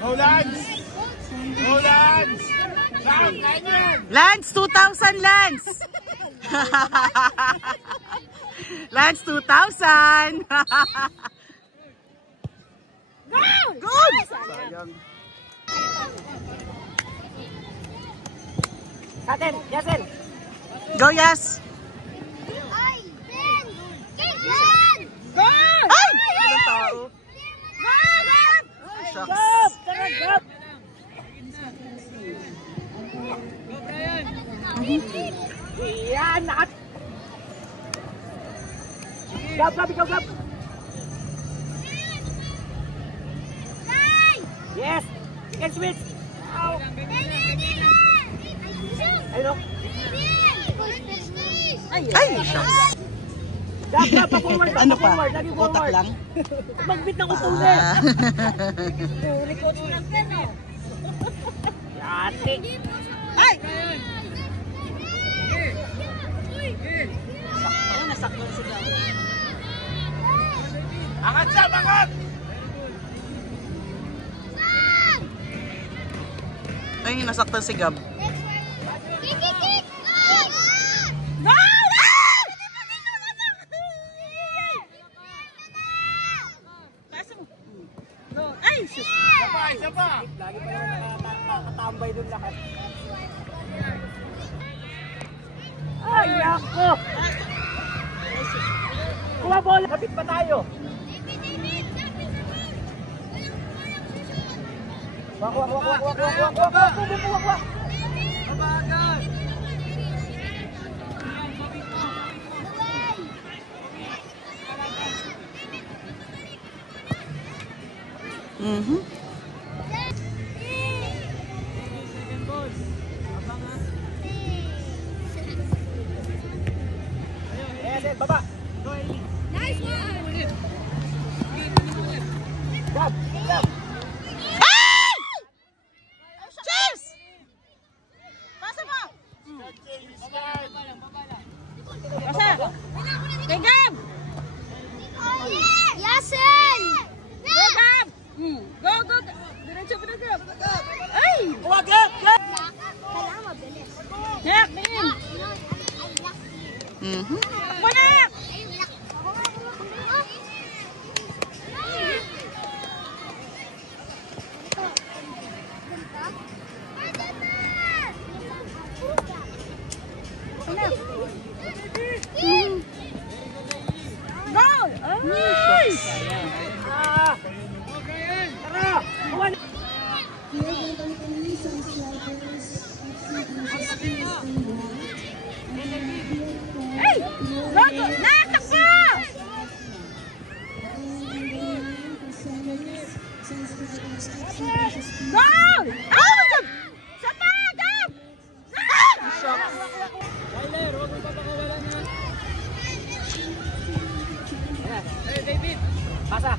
Go, Lance! Go, Lance! Lance, 2,000, Lance! Lance, 2,000! Good! Sayang. Katen, Yasin! Go, Yas! Go! Ay! Ilang tao? Shucks. Taragap! Yan! Nakat! Gab, gab, ikaw, gab! Yes! You can switch! Ayun o! Ay, shucks. Gab, gab, pa-forward! Ano pa? Lagi Utak forward! lang? Magbit ng utulit! Yate! Ay! Nasaktan sila. Angat siya, angat! Ay, nasaktan si Gab. Isa pa! Lagi pa naman nakatambay dun lahat. Ay, yako! Kuha bola! Kapit pa tayo! Kuha! Mabagal! Yes, baba! Nice one! Gab! Gab! Ay! Cheers! Pasa mo! Pasa! Kay Gab! Yasin! Go, Gab! Go! Diretso pa na, Gab! Ay! Kuha, Gab! Gab! Kailangan mabilis. Nek! Nek! Manak! Goal! Ay! Tara! Kuha! Ay! Gogo! Natakbo! Goal! Oh my God! Sama! Gab! Shucks! Tyler, huwag mo papakawalan na. Hey, David! Pasa!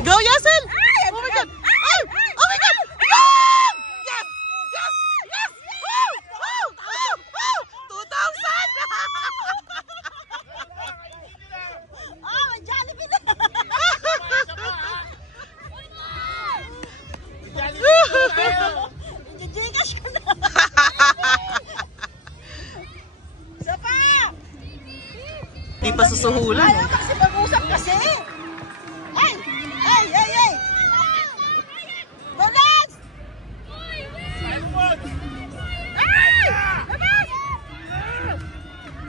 Go, Yasin! Oh my God! Ay! Oh my God! Go! Yes! Yes! Yes! Woo! Woo! Woo! Woo! 2,000! Oh, may Jollibee na! Gcash ka na! Isa pa! Di pa susuhulan. Ayaw kasi mag-usap kasi! Ay! Ay! Ay! Ay! Go, Lance! Ay! Labas!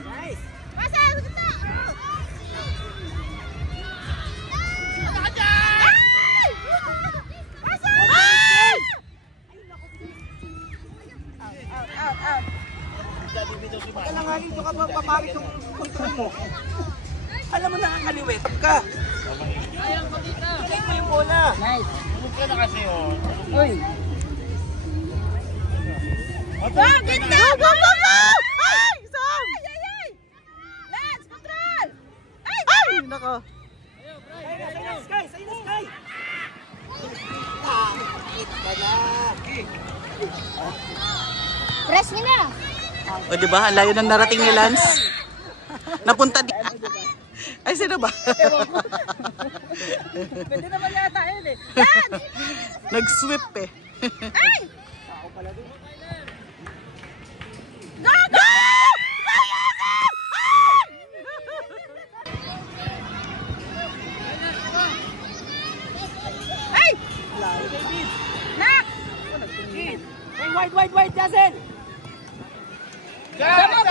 Nice! Pasa! Ganda! Ay! Pasa! Ay! Out! Kailangan dito ka pa papakit yung control mo. Alam mo nakakaliwet ka. Check mo yung bola. Nice! Tulog ka na kasi, oh. Uy! Wow, ganda! Go! Ay! Sam! Ay! Lance, control! Ay! Nako! Sa ina, Sky! Hit ka na. Press niyo na. O diba, ang layo ng narating ni Lance. Napunta di... Ay, sino ba? Pwede naman yata yun eh. Nag-sweep eh. Ay! Tao pala doon. Go! Go! Ay! Nak! Ay, wide, Jason! Sabog!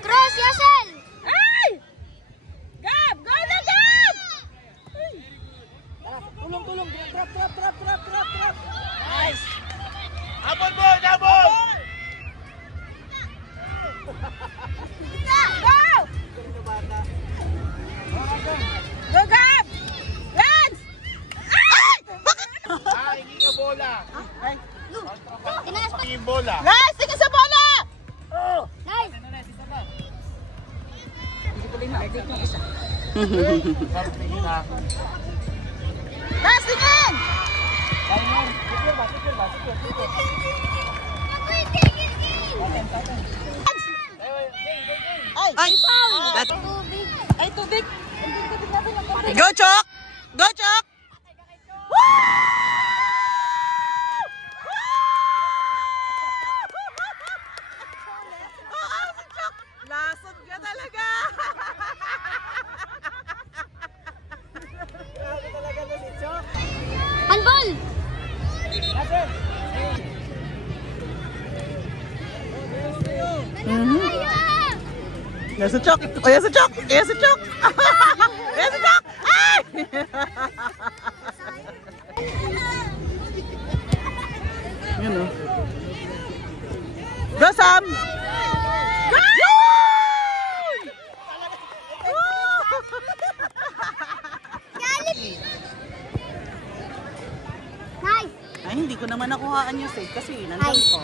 Cross, Yasel! Ay! Gab! Go na, Gab! Tulong! Drop! Nice! Abol mo! Abol! Go! Go, Gab! Lance! Ay! Hindi ka bola. Tinaas pa. Hindi yung bola. Lance, tingin sa bola! Nice! Lance, tingin! Ay! Tubig. Ay, tubig! Go, Chok! Go, Chok! Lasod ka talaga! Grabe talaga na si Chok. Handball! Yan sa Chok! O, yan sa Chok! Yan sa Chok! Yan sa Chok! Ay! Yan o. Go, Sam! Go! Nice! Ay, hindi ko naman nakuhaan yung save kasi nandun ko.